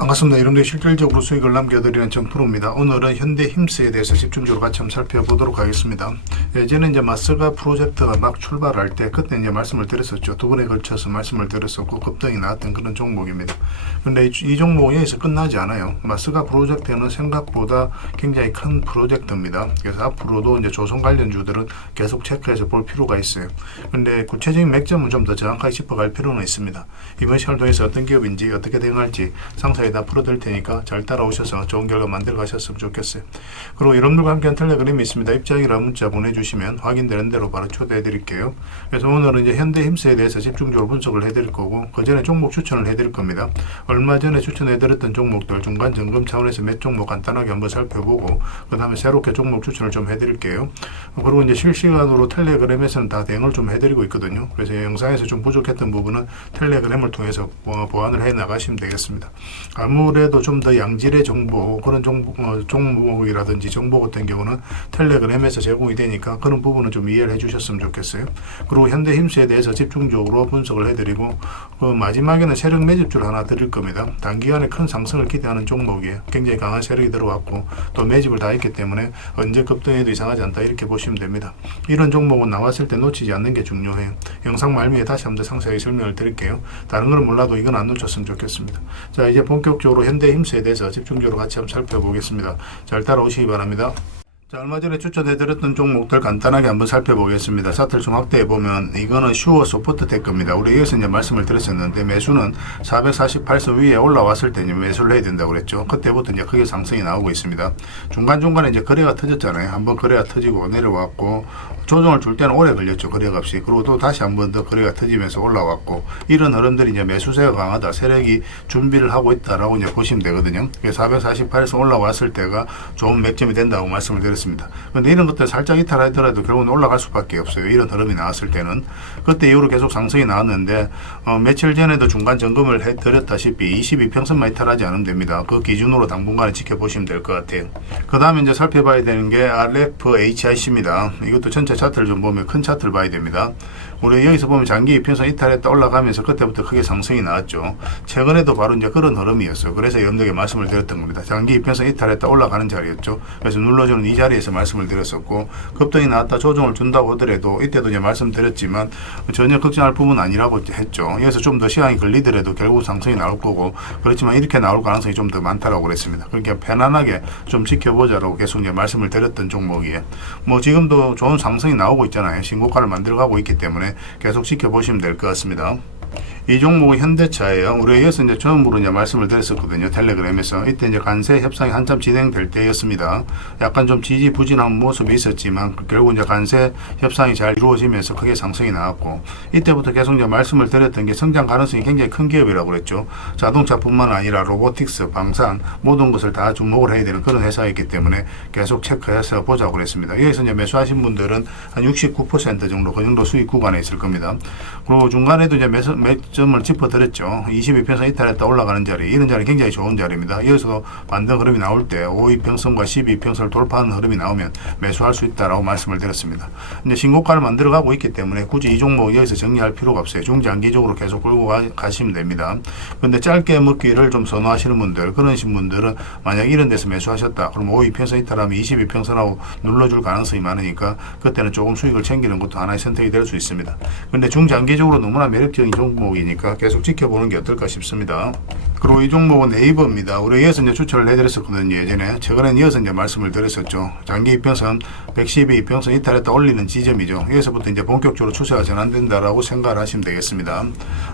반갑습니다. 여러분들 실질적으로 수익을 남겨드리는 정프로입니다. 오늘은 현대 힘스에 대해서 집중적으로 같이 한번 살펴보도록 하겠습니다. 예전에 이제 마스가 프로젝트가 막 출발할 때 그때 이제 말씀을 드렸었죠. 두 번에 걸쳐서 말씀을 드렸었고 급등이 나왔던 그런 종목입니다. 근데 이, 이 종목은 여기서 끝나지 않아요. 마스가 프로젝트는 생각보다 굉장히 큰 프로젝트입니다. 그래서 앞으로도 이제 조선 관련주들은 계속 체크해서 볼 필요가 있어요. 근데 구체적인 맥점은 좀 더 정확하게 짚어갈 필요는 있습니다. 이번 시간을 통해서 어떤 기업인지 어떻게 대응할지 상다 풀어드릴 테니까 잘 따라오셔서 좋은 결과 만들어 가셨으면 좋겠어요. 그리고 여러분들과 함께한 텔레그램이 있습니다. 입장이라는 문자 보내주시면 확인되는 대로 바로 초대해 드릴게요. 그래서 오늘은 이제 현대힘스에 대해서 집중적으로 분석을 해드릴 거고 그 전에 종목 추천을 해드릴 겁니다. 얼마 전에 추천해 드렸던 종목들 중간 점검 차원에서 몇 종목 간단하게 한번 살펴보고 그 다음에 새롭게 종목 추천을 좀 해드릴게요. 그리고 이제 실시간으로 텔레그램에서는 다 대응을 좀 해드리고 있거든요. 그래서 영상에서 좀 부족했던 부분은 텔레그램을 통해서 어, 보완을 해 나가시면 되겠습니다. 아무래도 좀 더 양질의 정보 그런 정보, 어, 종목이라든지 정보 같은 경우는 텔레그램에서 제공이 되니까 그런 부분은 좀 이해를 해주셨으면 좋겠어요. 그리고 현대힘스에 대해서 집중적으로 분석을 해드리고 그 마지막에는 세력 매집줄 하나 드릴 겁니다. 단기간에 큰 상승을 기대하는 종목이에요. 굉장히 강한 세력이 들어왔고 또 매집을 다 했기 때문에 언제 급등해도 이상하지 않다 이렇게 보시면 됩니다. 이런 종목은 나왔을 때 놓치지 않는 게 중요해요. 영상 말미에 다시 한번 더 상세하게 설명을 드릴게요. 다른 건 몰라도 이건 안 놓쳤으면 좋겠습니다. 자 이제 본격 적으로 현대힘스에 대해서 집중적으로 같이 한번 살펴보겠습니다. 잘 따라오시기 바랍니다. 자, 얼마 전에 추천해드렸던 종목들 간단하게 한번 살펴보겠습니다. 좀 확대해 보면 이거는 슈어 소프트 테크입니다. 우리 여기서 이제 말씀을 드렸었는데 매수는 448선 위에 올라왔을 때 이제 매수를 해야 된다고 그랬죠. 그때부터 이제 크게 상승이 나오고 있습니다. 중간중간에 이제 거래가 터졌잖아요. 한번 거래가 터지고 내려왔고 조정을 줄 때는 오래 걸렸죠. 거래값이. 그리고 또 다시 한 번 더 거래가 터지면서 올라왔고 이런 흐름들이 이제 매수세가 강하다. 세력이 준비를 하고 있다라고 이제 보시면 되거든요. 448에서 올라왔을 때가 좋은 맥점이 된다고 말씀을 드렸습니다. 그런데 이런 것들 살짝 이탈하더라도 결국은 올라갈 수밖에 없어요. 이런 흐름이 나왔을 때는 그때 이후로 계속 상승이 나왔는데 어, 며칠 전에도 중간 점검을 해드렸다시피 22평선만 이탈하지 않으면 됩니다. 그 기준으로 당분간은 지켜보시면 될 것 같아요. 그 다음에 이제 살펴봐야 되는 게 RFHIC입니다. 이것도 전체 차트를 좀 보면 큰 차트를 봐야 됩니다. 우리 여기서 보면 장기 이평선 이탈했다 올라가면서 그때부터 크게 상승이 나왔죠. 최근에도 바로 이제 그런 흐름이었어요. 그래서 여러분들에게 말씀을 드렸던 겁니다. 장기 이평선 이탈했다 올라가는 자리였죠. 그래서 눌러주는 이 자리에서 말씀을 드렸었고 급등이 나왔다 조정을 준다고 하더라도 이때도 이제 말씀드렸지만 전혀 걱정할 부분은 아니라고 했죠. 여기서 좀 더 시간이 걸리더라도 결국 상승이 나올 거고 그렇지만 이렇게 나올 가능성이 좀 더 많다라고 그랬습니다. 그러니까 편안하게 좀 지켜보자라고 계속 이제 말씀을 드렸던 종목이에요. 뭐 지금도 좋은 상승이 나오고 있잖아요. 신고가를 만들어가고 있기 때문에 계속 지켜보시면 될 것 같습니다. 이 종목은 현대차예요. 우리가 이어서 이제 처음으로 이제 말씀을 드렸었거든요. 텔레그램에서. 이때 이제 관세 협상이 한참 진행될 때였습니다. 약간 좀 지지부진한 모습이 있었지만 결국 이제 관세 협상이 잘 이루어지면서 크게 상승이 나왔고 이때부터 계속 이제 말씀을 드렸던 게 성장 가능성이 굉장히 큰 기업이라고 그랬죠. 자동차뿐만 아니라 로보틱스, 방산 모든 것을 다 주목을 해야 되는 그런 회사이기 때문에 계속 체크해서 보자고 그랬습니다. 여기서 이제 매수하신 분들은 한 69% 정도 그 정도 수익 구간에 있을 겁니다. 그리고 중간에도 이제 매수, 맥 점을 짚어드렸죠. 22평선 이탈했다 올라가는 자리 이런 자리 굉장히 좋은 자리입니다. 여기서 반등 흐름이 나올 때 52평선과 12평선을 돌파하는 흐름이 나오면 매수할 수 있다라고 말씀을 드렸습니다. 근데 신고가를 만들어가고 있기 때문에 굳이 이 종목 여기서 정리할 필요가 없어요. 중장기적으로 계속 끌고 가, 시면 됩니다. 근데 짧게 먹기를 좀 선호하시는 분들 그러신 분들은 만약 이런 데서 매수하셨다 그럼 52평선 이탈하면 22평선하고 눌러줄 가능성이 많으니까 그때는 조금 수익을 챙기는 것도 하나의 선택이 될 수 있습니다. 근데 중장기적으로 너무나 매력적인 종목이 니까 계속 지켜보는 게 어떨까 싶습니다. 그리고 이 종목은 네이버입니다. 우리 이어서 이제 추천을 해드렸었거든요. 예전에. 최근엔 이어서 이제 말씀을 드렸었죠. 장기 이평선 112 이평선 이탈했다 올리는 지점이죠. 여기서부터 이제 본격적으로 추세가 전환된다라고 생각을 하시면 되겠습니다.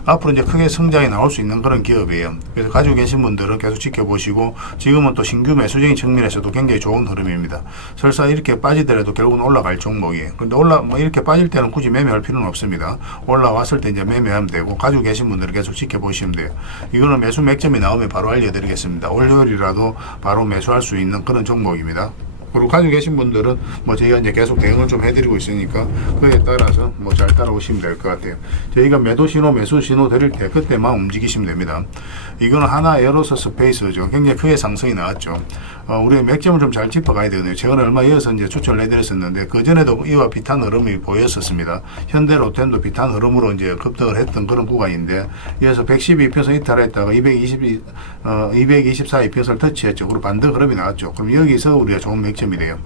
앞으로 이제 크게 성장이 나올 수 있는 그런 기업이에요. 그래서 가지고 계신 분들은 계속 지켜보시고 지금은 또 신규 매수적인 측면에서도 굉장히 좋은 흐름입니다. 설사 이렇게 빠지더라도 결국은 올라갈 종목이에요. 근데 올라 뭐 이렇게 빠질 때는 굳이 매매할 필요는 없습니다. 올라왔을 때 이제 매매하면 되고 가지고 계신 분들은 계속 지켜보시면 돼요. 이거는 매수 맥점이 나오면 바로 알려드리겠습니다. 월요일이라도 바로 매수할 수 있는 그런 종목입니다. 그리고 가지고 계신 분들은 뭐 저희가 이제 계속 대응을 좀 해드리고 있으니까 그에 따라서 뭐 잘 따라오시면 될 것 같아요. 저희가 매도 신호, 매수 신호 드릴 때 그때만 움직이시면 됩니다. 이거는 하나 에어로서 스페이스죠. 굉장히 크게 상승이 나왔죠. 어, 우리 맥점을 좀 잘 짚어가야 되거든요. 최근에 얼마 이어서 이제 추천을 해드렸었는데 그 전에도 이와 비슷한 흐름이 보였었습니다. 현대 로템도 비슷한 흐름으로 이제 급등을 했던 그런 구간인데 이어서 112평선 이탈했다가 222, 어, 224 이평선을 터치했죠. 그리고 반등 흐름이 나왔죠. 그럼 여기서 우리가 좋은 맥점이 돼요.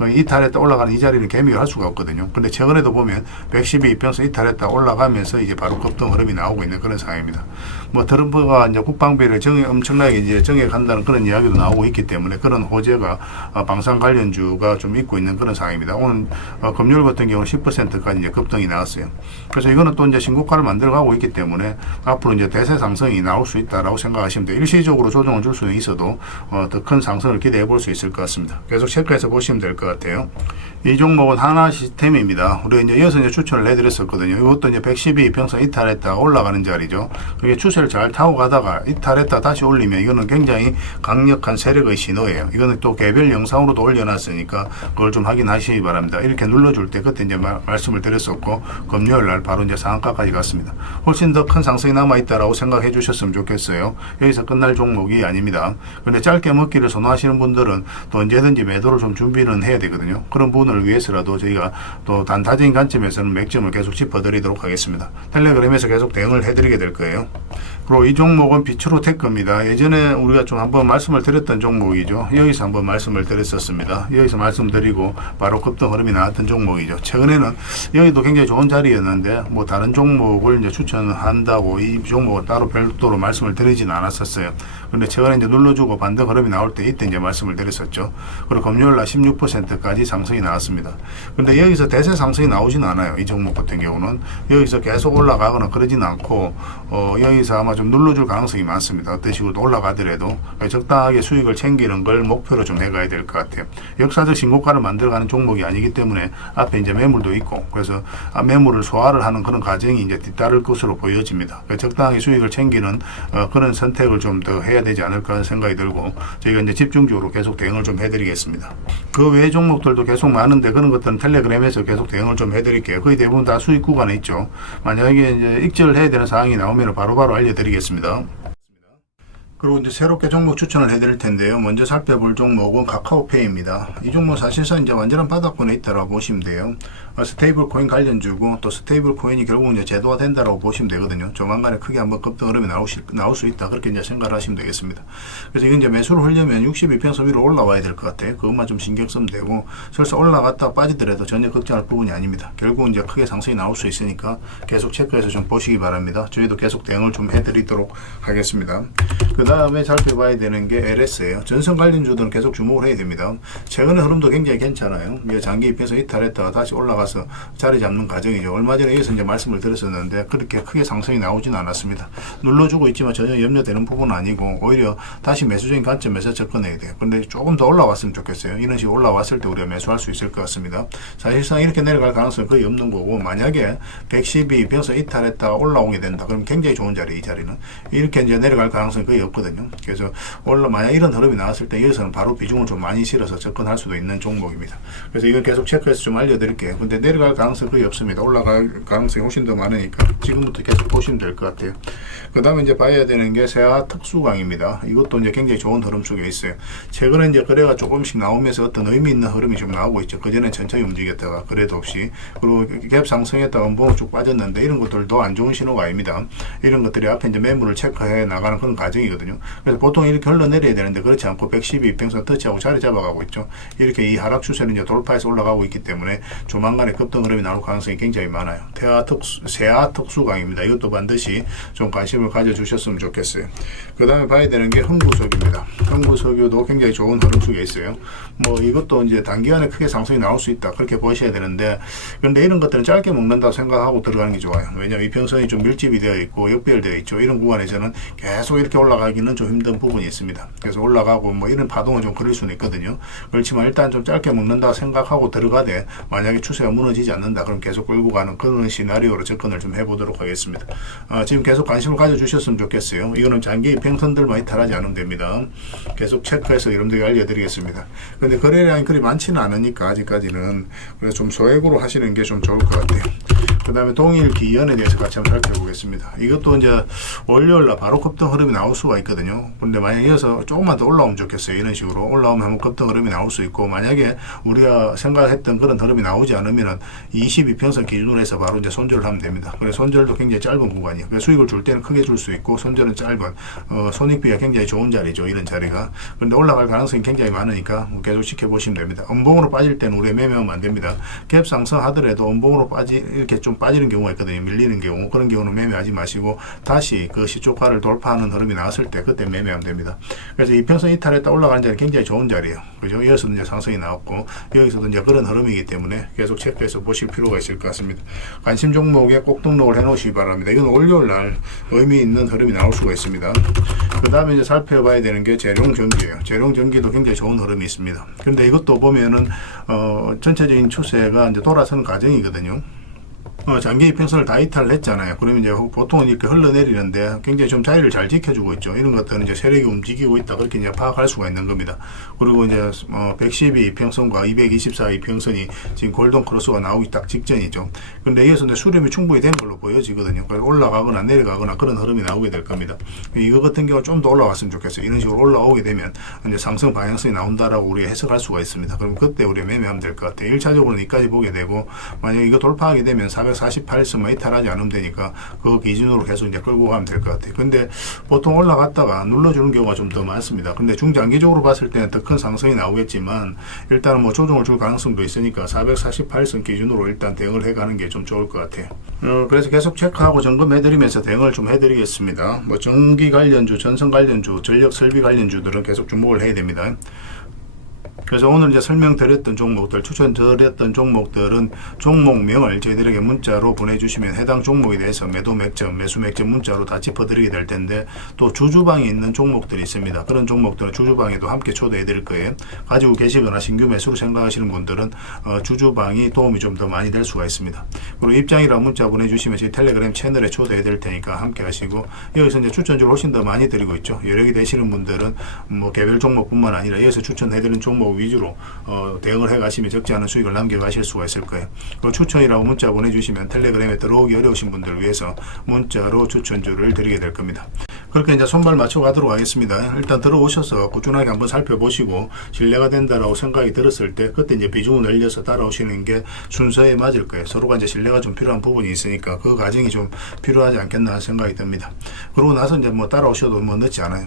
어, 이탈했다 올라가는 이 자리는 개미가 할 수가 없거든요. 근데 최근에도 보면 112평선 이탈했다 올라가면서 이제 바로 급등 흐름이 나오고 있는 그런 상황입니다. 뭐 트럼프가 이제 국방비를 정해 엄청나게 이제 정해 간다는 그런 이야기도 나오고 있기 때문에 그런 호재가 어, 방산 관련주가 좀 있고 있는 그런 상황입니다. 오늘 어, 금요일 같은 경우는 10%까지 이제 급등이 나왔어요. 그래서 이거는 또 이제 신고가를 만들어가고 있기 때문에 앞으로 이제 대세 상승이 나올 수 있다라고 생각하시면 돼요. 일시적으로 조정을 줄 수는 있어도 어, 더 큰 상승을 기대해 볼 수 있을 것 같습니다. 계속 체크해서 보시면 될 것 같아요. 이 종목은 하나 시스템입니다. 우리가 이제 이어서 이제 추천을 해드렸었거든요. 이것도 이제 112 평선 이탈했다가 올라가는 자리죠. 그게 추세 를 잘 타고 가다가 이탈했다 다시 올리면 이거는 굉장히 강력한 세력의 신호예요. 이거는 또 개별 영상으로도 올려놨으니까 그걸 좀 확인하시기 바랍니다. 이렇게 눌러줄 때 그때 이제 말, 말씀을 드렸었고 금요일 날 바로 이제 상한가까지 갔습니다. 훨씬 더 큰 상승이 남아 있다라고 생각해 주셨으면 좋겠어요. 여기서 끝날 종목이 아닙니다. 근데 짧게 먹기를 선호하시는 분들은 또 언제든지 매도를 좀 준비는 해야 되거든요. 그런 부분을 위해서라도 저희가 또 단타적인 관점에서는 맥점을 계속 짚어드리도록 하겠습니다. 텔레그램에서 계속 대응을 해드리게 될 거예요. 그리고 이 종목은 비추로 테크입니다. 예전에 우리가 좀 한번 말씀을 드렸던 종목이죠. 여기서 한번 말씀을 드렸었습니다. 여기서 말씀드리고 바로 급등 흐름이 나왔던 종목이죠. 최근에는 여기도 굉장히 좋은 자리였는데 뭐 다른 종목을 이제 추천한다고 이 종목을 따로 별도로 말씀을 드리지는 않았었어요. 근데 최근에 이제 눌러주고 반등 흐름이 나올 때 이때 이제 말씀을 드렸었죠. 그리고 금요일 날 16%까지 상승이 나왔습니다. 근데 여기서 대세 상승이 나오지는 않아요. 이 종목 같은 경우는 여기서 계속 올라가거나 그러지는 않고 어, 여기서 아마 좀 눌러줄 가능성이 많습니다. 어떤 식으로 올라가더라도 적당하게 수익을 챙기는 걸 목표로 좀 해가야 될 것 같아요. 역사적 신고가를 만들어가는 종목이 아니기 때문에 앞에 이제 매물도 있고 그래서 아, 매물을 소화를 하는 그런 과정이 이제 뒤따를 것으로 보여집니다. 적당하게 수익을 챙기는 어, 그런 선택을 좀 더 해야 되지 않을까 하는 생각이 들고 저희가 이제 집중적으로 계속 대응을 좀 해드리겠습니다. 그 외 종목들도 계속 많은데 그런 것들은 텔레그램에서 계속 대응을 좀 해드릴게요. 거의 대부분 다 수익 구간에 있죠. 만약에 이제 익절을 해야 되는 상황이 나오면 바로바로 알려드리겠습니다. 그리고 이제 새롭게 종목 추천을 해드릴 텐데요. 먼저 살펴볼 종목은 카카오페이입니다. 이 종목 사실상 이제 완전한 바닥권에 있다라고 보시면 돼요. 어, 스테이블 코인 관련주고 또 스테이블 코인이 결국 이제 제도화 된다라고 보시면 되거든요. 조만간에 크게 한번 급등 흐름이 나오실, 나올 수 있다. 그렇게 이제 생각을 하시면 되겠습니다. 그래서 이건 이제 매수를 하려면 62평선 위로 올라와야 될 것 같아요. 그것만 좀 신경 쓰면 되고 설사 올라갔다 빠지더라도 전혀 걱정할 부분이 아닙니다. 결국 이제 크게 상승이 나올 수 있으니까 계속 체크해서 좀 보시기 바랍니다. 저희도 계속 대응을 좀 해드리도록 하겠습니다. 그 다음에 살펴봐야 되는 게 LS예요. 전선 관련주들은 계속 주목을 해야 됩니다. 최근의 흐름도 굉장히 괜찮아요. 장기 입에서 이탈했다가 다시 올라가서 자리 잡는 과정이죠. 얼마 전에 여기서 이제 말씀을 드렸었는데 그렇게 크게 상승이 나오지는 않았습니다. 눌러주고 있지만 전혀 염려되는 부분은 아니고 오히려 다시 매수적인 관점에서 접근해야 돼요. 근데 조금 더 올라왔으면 좋겠어요. 이런 식으로 올라왔을 때 우리가 매수할 수 있을 것 같습니다. 사실상 이렇게 내려갈 가능성은 거의 없는 거고 만약에 112 변서 이탈했다가 올라오게 된다. 그럼 굉장히 좋은 자리 이 자리는 이렇게 이제 내려갈 가능성이 거의 없거든요. 그래서 올라 만약 이런 흐름이 나왔을 때 여기서는 바로 비중을 좀 많이 실어서 접근할 수도 있는 종목입니다. 그래서 이건 계속 체크해서 좀 알려드릴게요. 근데 내려갈 가능성이 거의 없습니다. 올라갈 가능성이 훨씬 더 많으니까 지금부터 계속 보시면 될 것 같아요. 그 다음에 이제 봐야 되는 게 세아 특수강입니다. 이것도 이제 굉장히 좋은 흐름 속에 있어요. 최근에 이제 거래가 조금씩 나오면서 어떤 의미 있는 흐름이 좀 나오고 있죠. 그전에 천천히 움직였다가 거래도 없이 그리고 갭 상승했다가 음봉을 쭉 빠졌는데 이런 것들도 안 좋은 신호가 아닙니다. 이런 것들이 앞에 이제 매물을 체크해 나가는 그런 과정이거든요. 그래서 보통 이렇게 흘러내려야 되는데 그렇지 않고 112 평선 터치하고 자리 잡아가고 있죠. 이렇게 이 하락 추세는 이제 돌파해서 올라가고 있기 때문에 조만간 에 급등 흐름이 나올 가능성이 굉장히 많아요. 태아 특수, 세아 특수강입니다. 이것도 반드시 좀 관심을 가져주셨으면 좋겠어요. 그 다음에 봐야 되는 게 흥구석유입니다. 흥구석유도 굉장히 좋은 흐름 속에 있어요. 뭐 이것도 이제 단기간에 크게 상승이 나올 수 있다. 그렇게 보셔야 되는데 그런데 이런 것들은 짧게 먹는다고 생각하고 들어가는 게 좋아요. 왜냐하면 이평선이 좀 밀집이 되어 있고 역별되어 있죠. 이런 구간에서는 계속 이렇게 올라가기는 좀 힘든 부분이 있습니다. 그래서 올라가고 뭐 이런 파동은 좀 그럴 수는 있거든요. 그렇지만 일단 좀 짧게 먹는다 생각하고 들어가되 만약에 추세가 무너지지 않는다 그럼 계속 끌고 가는 그런 시나리오로 접근을 좀 해보도록 하겠습니다. 어, 지금 계속 관심을 가져주셨으면 좋겠어요. 이거는 장기 평선들만 이탈하지 않으면 됩니다. 계속 체크해서 여러분들에게 알려드리겠습니다. 근데 거래량이 그리 많지는 않으니까 아직까지는 그래서 좀 소액으로 하시는 게 좀 좋을 것 같아요. 그 다음에 동일 기연에 대해서 같이 한번 살펴보겠습니다. 이것도 이제 월요일날 바로 급등 흐름이 나올 수가 있거든요. 근데 만약에 이어서 조금만 더 올라오면 좋겠어요. 이런 식으로 올라오면 한번 급등 흐름이 나올 수 있고 만약에 우리가 생각했던 그런 흐름이 나오지 않으면은 22평선 기준으로 해서 바로 이제 손절을 하면 됩니다. 그래서 손절도 굉장히 짧은 구간이에요. 그래서 수익을 줄 때는 크게 줄 수 있고 손절은 짧은 어, 손익비가 굉장히 좋은 자리죠. 이런 자리가. 그런데 올라갈 가능성이 굉장히 많으니까 뭐 계속 지켜보시면 됩니다. 음봉으로 빠질 때는 우리 매매하면 안 됩니다. 갭 상승하더라도 음봉으로 빠지 이렇게 좀 빠지는 경우가 있거든요. 밀리는 경우 그런 경우는 매매하지 마시고 다시 그 시초가를 돌파하는 흐름이 나왔을 때 그때 매매하면 됩니다. 그래서 이 평선 이탈했다 올라가는 자리 굉장히 좋은 자리예요. 그죠? 여기서도 이제 상승이 나왔고 여기서도 이제 그런 흐름이기 때문에 계속 체크해서 보실 필요가 있을 것 같습니다. 관심 종목에 꼭 등록을 해 놓으시기 바랍니다. 이건 월요일 날 의미 있는 흐름이 나올 수가 있습니다. 그 다음에 이제 살펴봐야 되는 게 재룡 전기예요. 재룡 전기도 굉장히 좋은 흐름이 있습니다. 근데 이것도 보면은 어, 전체적인 추세가 이제 돌아서는 과정이거든요. 어, 장기 이평선을 다 이탈을 했잖아요. 그러면 이제 보통은 이렇게 흘러내리는데 굉장히 좀 자리를 잘 지켜주고 있죠. 이런 것들은 이제 세력이 움직이고 있다. 그렇게 이제 파악할 수가 있는 겁니다. 그리고 이제 어, 112 이평선과 224 이평선이 지금 골든 크로스가 나오기 딱 직전이죠. 근데 여기서 이제 수렴이 충분히 된 걸로 보여지거든요. 올라가거나 내려가거나 그런 흐름이 나오게 될 겁니다. 이거 같은 경우 좀 더 올라왔으면 좋겠어요. 이런 식으로 올라오게 되면 이제 상승 방향성이 나온다라고 우리가 해석할 수가 있습니다. 그럼 그때 우리가 매매하면 될 것 같아요. 1차적으로는 이까지 보게 되고 만약에 이거 돌파하게 되면 448선만 이 탈하지 않으면 되니까 그 기준으로 계속 이제 끌고 가면 될 것 같아요. 근데 보통 올라갔다가 눌러주는 경우가 좀 더 많습니다. 근데 중장기적으로 봤을 때는 더 큰 상승이 나오겠지만 일단은 뭐 조정을 줄 가능성도 있으니까 448선 기준으로 일단 대응을 해가는 게 좀 좋을 것 같아요. 어, 그래서 계속 체크하고 점검해드리면서 대응을 좀 해드리겠습니다. 뭐 전기 관련주, 전선 관련주, 전력 설비 관련주들은 계속 주목을 해야 됩니다. 그래서 오늘 이제 설명드렸던 종목들, 추천드렸던 종목들은 종목명을 저희들에게 문자로 보내주시면 해당 종목에 대해서 매도 맥점, 매수 맥점 문자로 다 짚어드리게 될 텐데 또 주주방에 있는 종목들이 있습니다. 그런 종목들은 주주방에도 함께 초대해 드릴 거예요. 가지고 계시거나 신규 매수로 생각하시는 분들은 어, 주주방이 도움이 좀 더 많이 될 수가 있습니다. 그리고 입장이라 문자 보내주시면 저희 텔레그램 채널에 초대해 드릴 테니까 함께 하시고 여기서 이제 추천주를 훨씬 더 많이 드리고 있죠. 여력이 되시는 분들은 뭐 개별 종목뿐만 아니라 여기서 추천해 드리는 종목 위주로 어, 대응을 해 가시면 적지 않은 수익을 남겨 가실 수가 있을 거예요. 그 추천이라고 문자 보내주시면 텔레그램에 들어오기 어려우신 분들을 위해서 문자로 추천주를 드리게 될 겁니다. 그렇게 이제 손발 맞춰 가도록 하겠습니다. 일단 들어오셔서 꾸준하게 한번 살펴보시고 신뢰가 된다라고 생각이 들었을 때 그때 이제 비중을 늘려서 따라오시는 게 순서에 맞을 거예요. 서로가 이제 신뢰가 좀 필요한 부분이 있으니까 그 과정이 좀 필요하지 않겠나 생각이 듭니다. 그러고 나서 이제 뭐 따라오셔도 뭐 늦지 않아요.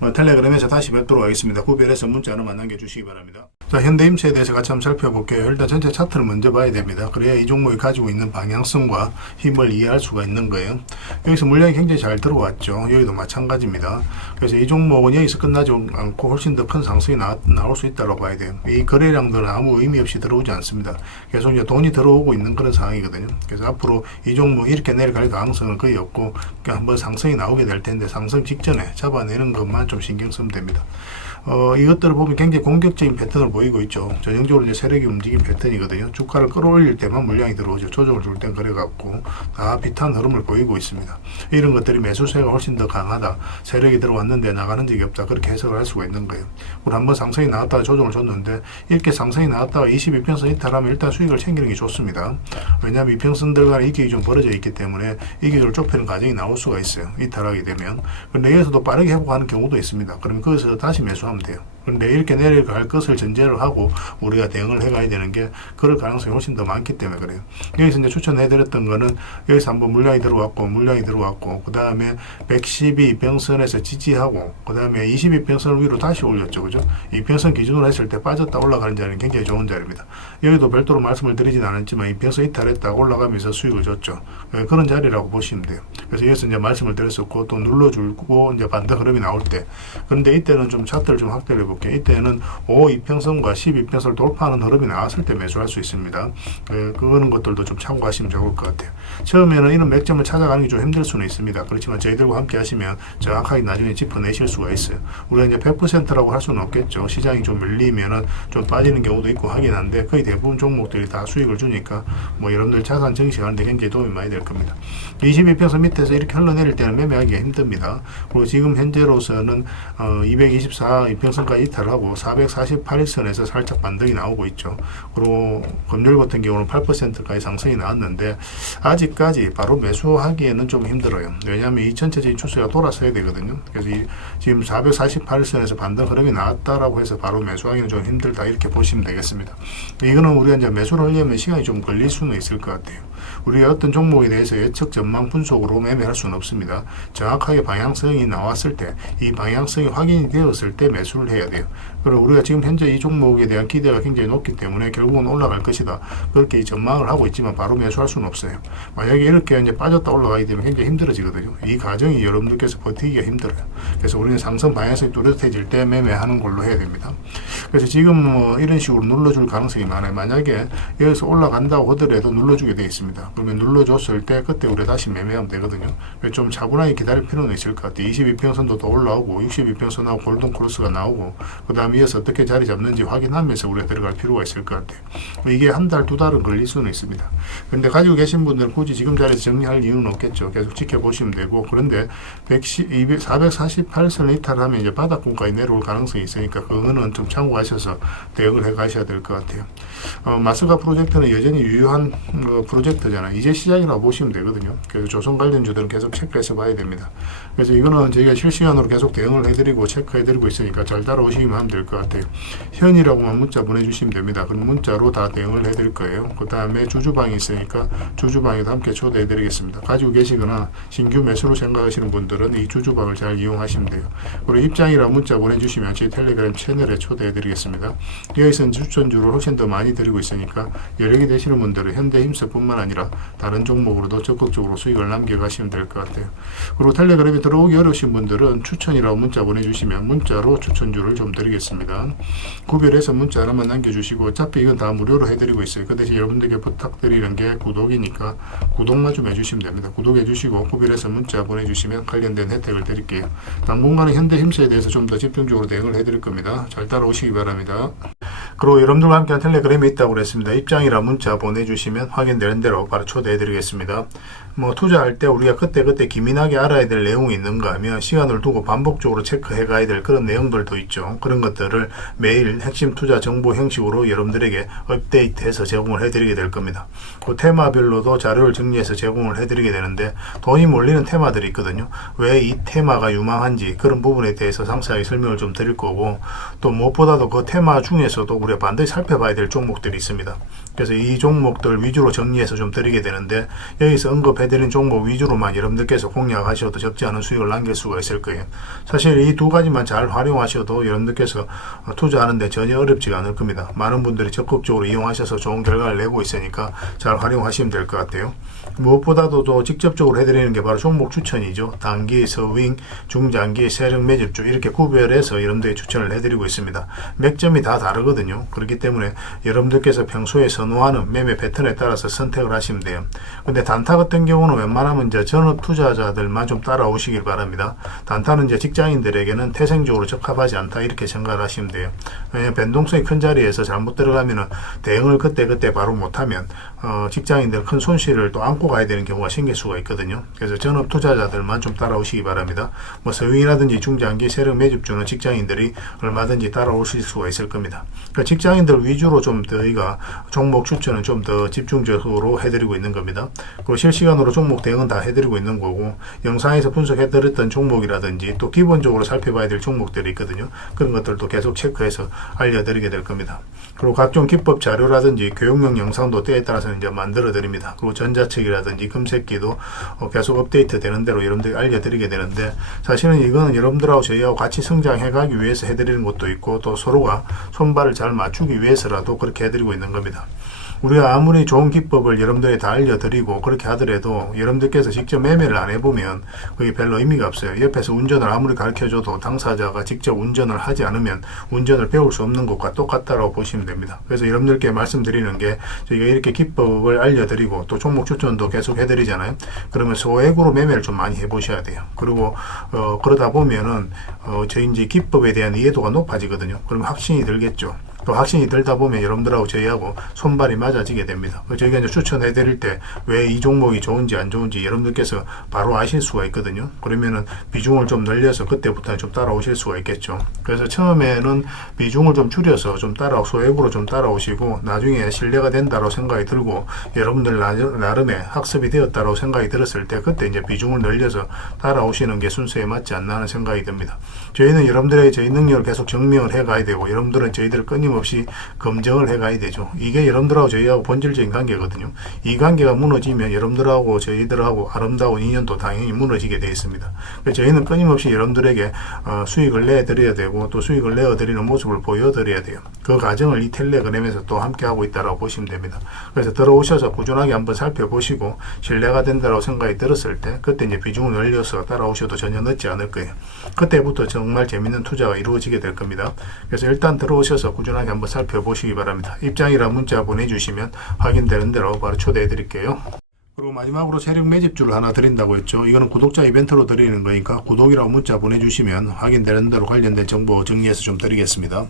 어, 텔레그램에서 다시 뵙도록 하겠습니다. 구별해서 문자 하나만 남겨 주시기 바랍니다. 자, 현대임체에 대해서 같이 한번 살펴볼게요. 일단 전체 차트를 먼저 봐야 됩니다. 그래야 이 종목이 가지고 있는 방향성과 힘을 이해할 수가 있는 거예요. 여기서 물량이 굉장히 잘 들어왔죠. 여기도 마찬가지입니다. 그래서 이 종목은 여기서 끝나지 않고 훨씬 더 큰 상승이 나, 나올 수 있다고 봐야 돼요. 이 거래량들은 아무 의미 없이 들어오지 않습니다. 계속 이제 돈이 들어오고 있는 그런 상황이거든요. 그래서 앞으로 이 종목 이렇게 내려갈 가능성은 거의 없고 한번 상승이 나오게 될 텐데 상승 직전에 잡아내는 것만 좀 신경 쓰면 됩니다. 어, 이것들을 보면 굉장히 공격적인 패턴을 보이고 있죠. 전형적으로 이제 세력이 움직인 패턴이거든요. 주가를 끌어올릴 때만 물량이 들어오죠. 조정을 줄 땐 그래갖고 다 비슷한 흐름을 보이고 있습니다. 이런 것들이 매수세가 훨씬 더 강하다. 세력이 들어왔는데 나가는 적이 없다. 그렇게 해석을 할 수가 있는 거예요. 우리 한번 상승이 나왔다가 조정을 줬는데 이렇게 상승이 나왔다가 22평선 이탈하면 일단 수익을 챙기는 게 좋습니다. 왜냐하면 이평선들 간의 이익이 좀 벌어져 있기 때문에 이익을 좁히는 과정이 나올 수가 있어요. 이탈하게 되면. 근데 여기서도 빠르게 회복하는 경우도 있습니다. 그러면 거기서 다시 매수하면 돼요. 그런데 이렇게 내려갈 것을 전제를 하고 우리가 대응을 해가야 되는 게 그럴 가능성이 훨씬 더 많기 때문에 그래요. 여기서 이제 추천해드렸던 거는 여기서 한번 물량이 들어왔고 물량이 들어왔고 그 다음에 112 병선에서 지지하고 그 다음에 22 병선 위로 다시 올렸죠, 그죠? 이 병선 기준으로 했을 때 빠졌다 올라가는 자리는 굉장히 좋은 자리입니다. 여기도 별도로 말씀을 드리진 않았지만 이 병선 이탈했다 올라가면서 수익을 줬죠. 예, 그런 자리라고 보시면 돼요. 그래서 여기서 이제 말씀을 드렸었고 또 눌러주고 이제 반대 흐름이 나올 때 그런데 이때는 좀 차트를 좀 확대해 볼게요. 이때는 5 이평선과 10 이평선을 돌파하는 흐름이 나왔을 때 매수할 수 있습니다. 그, 그거는 것들도 좀 참고하시면 좋을 것 같아요. 처음에는 이런 맥점을 찾아가는 게 좀 힘들 수는 있습니다. 그렇지만 저희들과 함께 하시면 정확하게 나중에 짚어내실 수가 있어요. 우리가 이제 100%라고 할 수는 없겠죠. 시장이 좀 밀리면은 좀 빠지는 경우도 있고 하긴 한데 거의 대부분 종목들이 다 수익을 주니까 뭐 여러분들 자산 정식하는데 굉장히 도움이 많이 될 겁니다. 22평선 밑에서 이렇게 흘러내릴 때는 매매하기가 힘듭니다. 그리고 지금 현재로서는 어, 224 이평선까지 이탈하고 448선에서 살짝 반등이 나오고 있죠. 그리고 금요일 같은 경우는 8%까지 상승이 나왔는데 아직까지 바로 매수하기에는 좀 힘들어요. 왜냐하면 이 전체적인 추세가 돌아서야 되거든요. 그래서 이 지금 448선에서 반등 흐름이 나왔다라고 해서 바로 매수하기는 좀 힘들다 이렇게 보시면 되겠습니다. 이거는 우리가 이제 매수를 하려면 시간이 좀 걸릴 수는 있을 것 같아요. 우리가 어떤 종목에 대해서 예측 전망 분석으로 매매할 수는 없습니다. 정확하게 방향성이 나왔을 때, 이 방향성이 확인이 되었을 때 매수를 해야 돼요. 그리고 우리가 지금 현재 이 종목에 대한 기대가 굉장히 높기 때문에 결국은 올라갈 것이다. 그렇게 이 전망을 하고 있지만 바로 매수할 수는 없어요. 만약에 이렇게 이제 빠졌다 올라가게 되면 굉장히 힘들어지거든요. 이 과정이 여러분들께서 버티기가 힘들어요. 그래서 우리는 상승 방향성이 뚜렷해질 때 매매하는 걸로 해야 됩니다. 그래서 지금 뭐 이런 식으로 눌러줄 가능성이 많아요. 만약에 여기서 올라간다고 하더라도 눌러주게 되어 있습니다. 그러면 눌러줬을 때 그때 우리 다시 매매하면 되거든요. 좀 차분하게 기다릴 필요는 있을 것 같아요. 22평선도 더 올라오고 62평선하고 골든 크로스가 나오고 그 다음 이어서 어떻게 자리 잡는지 확인하면서 우리가 들어갈 필요가 있을 것 같아요. 이게 한 달, 두 달은 걸릴 수는 있습니다. 근데 가지고 계신 분들은 굳이 지금 자리에서 정리할 이유는 없겠죠. 계속 지켜보시면 되고 그런데 110, 200, 448선 이탈하면 이제 바닥권까지 내려올 가능성이 있으니까 그거는 좀 참고하셔서 대응을 해 가셔야 될 것 같아요. 어, 마스가 프로젝트는 여전히 유효한 어, 프로젝트잖아요. 이제 시작이라고 보시면 되거든요. 그래서 조선 관련주들은 계속 체크해서 봐야 됩니다. 그래서 이거는 저희가 실시간으로 계속 대응을 해드리고 체크해드리고 있으니까 잘 따라오시기만 하면 될 것 같아요. 현이라고만 문자 보내주시면 됩니다. 그럼 문자로 다 대응을 해드릴 거예요. 그 다음에 주주방이 있으니까 주주방에도 함께 초대해드리겠습니다. 가지고 계시거나 신규 매수로 생각하시는 분들은 이 주주방을 잘 이용하시면 돼요. 그리고 입장이라 문자 보내주시면 저희 텔레그램 채널에 초대해드리겠습니다. 여기서는 추천주를 훨씬 더 많이 드리고 있으니까 여력이 되시는 분들은 현대 힘스뿐만 아니라 다른 종목으로도 적극적으로 수익을 남겨가시면 될 것 같아요. 그리고 텔레그램에 들어오기 어려우신 분들은 추천이라고 문자 보내주시면 문자로 추천주를 좀 드리겠습니다. 구별해서 문자 하나만 남겨주시고 어차피 이건 다 무료로 해드리고 있어요. 그 대신 여러분들께 부탁드리는 게 구독이니까 구독만 좀 해주시면 됩니다. 구독해주시고 구별해서 문자 보내주시면 관련된 혜택을 드릴게요. 당분간은 현대 힘스에 대해서 좀 더 집중적으로 대응을 해드릴 겁니다. 잘 따라오시기 바랍니다. 그리고 여러분들과 함께한 텔레그램이 있다고 그랬습니다. 입장이라 문자 보내주시면 확인되는 대로 바로 초대해드리겠습니다. 뭐 투자할 때 우리가 그때그때 기민하게 알아야 될 내용이 있는가 하면 시간을 두고 반복적으로 체크해 가야 될 그런 내용들도 있죠. 그런 것들을 매일 핵심 투자 정보 형식으로 여러분들에게 업데이트해서 제공을 해드리게 될 겁니다. 그 테마별로도 자료를 정리해서 제공을 해드리게 되는데 돈이 몰리는 테마들이 있거든요. 왜 이 테마가 유망한지 그런 부분에 대해서 상세하게 설명을 좀 드릴 거고 또 무엇보다도 그 테마 중에서도 우리가 반드시 살펴봐야 될 종목들이 있습니다. 그래서 이 종목들 위주로 정리해서 좀 드리게 되는데 여기서 언급해드린 종목 위주로만 여러분들께서 공략하셔도 적지 않은 수익을 남길 수가 있을 거예요. 사실 이 두 가지만 잘 활용하셔도 여러분들께서 투자하는데 전혀 어렵지가 않을 겁니다. 많은 분들이 적극적으로 이용하셔서 좋은 결과를 내고 있으니까 잘 활용하시면 될 것 같아요. 무엇보다도 또 직접적으로 해드리는 게 바로 종목 추천이죠. 단기, 서윙, 중장기, 세력 매집주 이렇게 구별해서 여러분들이 추천을 해드리고 있습니다. 맥점이 다 다르거든요. 그렇기 때문에 여러분들께서 평소에 선호하는 매매 패턴에 따라서 선택을 하시면 돼요. 근데 단타 같은 경우는 웬만하면 이제 전업 투자자들만 좀 따라오시길 바랍니다. 단타는 이제 직장인들에게는 태생적으로 적합하지 않다 이렇게 생각을 하시면 돼요. 왜냐하면 변동성이 큰 자리에서 잘못 들어가면은 대응을 그때그때 바로 못하면 어, 직장인들 큰 손실을 또 안고 가야 되는 경우가 생길 수가 있거든요. 그래서 전업 투자자들만 좀 따라오시기 바랍니다. 뭐 서윙이라든지 중장기 세력 매집주는 직장인들이 얼마든지 따라오실 수가 있을 겁니다. 그러니까 직장인들 위주로 좀 저희가 종목 추천은 좀 더 집중적으로 해드리고 있는 겁니다. 그리고 실시간으로 종목 대응은 다 해드리고 있는 거고 영상에서 분석해드렸던 종목이라든지 또 기본적으로 살펴봐야 될 종목들이 있거든요. 그런 것들도 계속 체크해서 알려드리게 될 겁니다. 그리고 각종 기법 자료라든지 교육용 영상도 때에 따라서 이제 만들어 드립니다. 그리고 전자책이라든지 금색기도 어, 계속 업데이트 되는 대로 여러분들이 알려드리게 되는데 사실은 이거는 여러분들하고 저희하고 같이 성장해 가기 위해서 해드리는 것도 있고 또 서로가 손발을 잘 맞추기 위해서라도 그렇게 해드리고 있는 겁니다. 우리가 아무리 좋은 기법을 여러분들에 다 알려드리고 그렇게 하더라도 여러분들께서 직접 매매를 안 해보면 그게 별로 의미가 없어요. 옆에서 운전을 아무리 가르쳐줘도 당사자가 직접 운전을 하지 않으면 운전을 배울 수 없는 것과 똑같다라고 보시면 됩니다. 그래서 여러분들께 말씀드리는 게 저희가 이렇게 기법을 알려드리고 또 종목 추천도 계속 해드리잖아요. 그러면 소액으로 매매를 좀 많이 해보셔야 돼요. 그리고 어, 그러다 보면은 어, 저희 이제 기법에 대한 이해도가 높아지거든요. 그러면 확신이 들겠죠. 또 확신이 들다 보면 여러분들하고 저희하고 손발이 맞아지게 됩니다. 저희가 이제 추천해 드릴 때 왜 이 종목이 좋은지 안 좋은지 여러분들께서 바로 아실 수가 있거든요. 그러면은 비중을 좀 늘려서 그때부터 좀 따라오실 수가 있겠죠. 그래서 처음에는 비중을 좀 줄여서 좀 따라 소액으로 좀 따라오시고 나중에 신뢰가 된다고 생각이 들고 여러분들 나- 나름의 학습이 되었다고 생각이 들었을 때 그때 이제 비중을 늘려서 따라오시는 게 순서에 맞지 않나 하는 생각이 듭니다. 저희는 여러분들의 저희 능력을 계속 증명을 해 가야 되고 여러분들은 저희들을 끊임없이 검증을 해 가야 되죠. 이게 여러분들하고 저희하고 본질적인 관계거든요. 이 관계가 무너지면 여러분들하고 저희들하고 아름다운 인연도 당연히 무너지게 되어 있습니다. 저희는 끊임없이 여러분들에게 어, 수익을 내드려야 되고 또 수익을 내어드리는 모습을 보여드려야 돼요. 그 과정을 이 텔레그램에서 또 함께 하고 있다고 보시면 됩니다. 그래서 들어오셔서 꾸준하게 한번 살펴보시고 신뢰가 된다고 생각이 들었을 때 그때 이제 비중을 늘려서 따라오셔도 전혀 늦지 않을 거예요. 그때부터 정말 재밌는 투자가 이루어지게 될 겁니다. 그래서 일단 들어오셔서 꾸준하게 한번 살펴보시기 바랍니다. 입장이랑 문자 보내주시면 확인되는 대로 바로 초대해 드릴게요. 그리고 마지막으로 세력 매집주를 하나 드린다고 했죠. 이거는 구독자 이벤트로 드리는 거니까 구독이라고 문자 보내주시면 확인되는 대로 관련된 정보 정리해서 좀 드리겠습니다.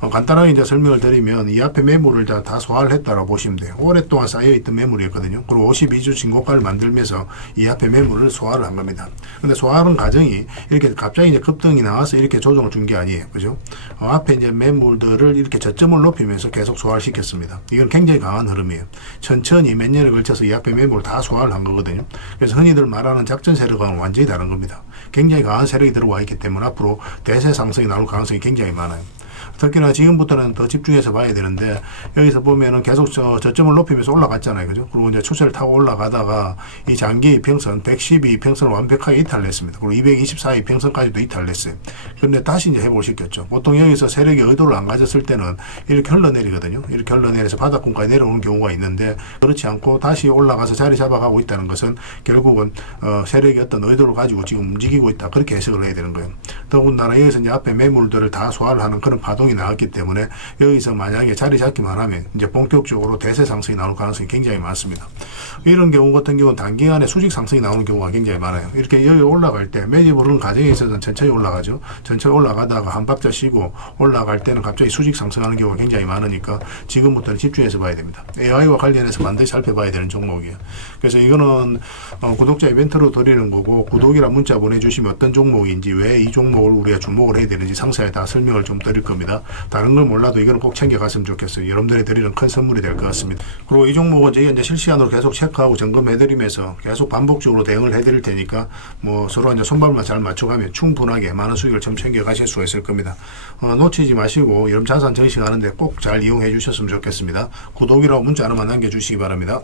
어, 간단하게 이제 설명을 드리면 이 앞에 매물을 다, 다 소화를 했다고 보시면 돼요. 오랫동안 쌓여있던 매물이었거든요. 그리고 52주 진고가를 만들면서 이 앞에 매물을 소화를 한 겁니다. 근데 소화하는 과정이 이렇게 갑자기 이제 급등이 나와서 이렇게 조정을 준 게 아니에요. 그죠? 어, 앞에 이제 매물들을 이렇게 저점을 높이면서 계속 소화를 시켰습니다. 이건 굉장히 강한 흐름이에요. 천천히 몇 년에 걸쳐서 이 앞에 매물 을 다 소화를 한 거거든요. 그래서 흔히들 말하는 작전 세력과는 완전히 다른 겁니다. 굉장히 강한 세력이 들어와 있기 때문에 앞으로 대세 상승이 나올 가능성이 굉장히 많아요. 특히나 지금부터는 더 집중해서 봐야 되는데 여기서 보면은 계속 저 저점을 높이면서 올라갔잖아요. 그죠? 그리고 이제 추세를 타고 올라가다가 이 장기 이평선 112 이평선을 완벽하게 이탈했습니다. 그리고 224 이평선까지도 이탈했어요. 그런데 다시 이제 회복을 시켰죠. 보통 여기서 세력이 의도를 안 가졌을 때는 이렇게 흘러내리거든요. 이렇게 흘러내려서 바닥권까지 내려오는 경우가 있는데 그렇지 않고 다시 올라가서 자리 잡아가고 있다는 것은 결국은 어, 세력이 어떤 의도를 가지고 지금 움직이고 있다. 그렇게 해석을 해야 되는 거예요. 더군다나 여기서 이제 앞에 매물들을 다 소화를 하는 그런 파 동이 나왔기 때문에 여기서 만약에 자리 잡기만 하면 이제 본격적으로 대세 상승이 나올 가능성이 굉장히 많습니다. 이런 경우 같은 경우는 단기간에 수직 상승이 나오는 경우가 굉장히 많아요. 이렇게 여기 올라갈 때 매집을 하는 과정에 있어서는 천천히 올라가죠. 천천히 올라가다가 한 박자 쉬고 올라갈 때는 갑자기 수직 상승하는 경우가 굉장히 많으니까 지금부터는 집중해서 봐야 됩니다. AI와 관련해서 반드시 살펴봐야 되는 종목이에요. 그래서 이거는 어, 구독자 이벤트로 드리는 거고 구독이란 문자 보내주시면 어떤 종목인지 왜 이 종목을 우리가 주목을 해야 되는지 상세하게 다 설명을 좀 드릴 겁니다. 다른 걸 몰라도 이거는 꼭 챙겨갔으면 좋겠어요. 여러분들이 드리는 큰 선물이 될 것 같습니다. 그리고 이 종목은 저희가 이제 실시간으로 계속 체크하고 점검해드리면서 계속 반복적으로 대응을 해드릴 테니까 뭐 서로 이제 손발만 잘 맞춰가면 충분하게 많은 수익을 좀 챙겨가실 수가 있을 겁니다. 어, 놓치지 마시고 여러분 자산 전시하는데 꼭 잘 이용해 주셨으면 좋겠습니다. 구독이라고 문자 하나만 남겨주시기 바랍니다.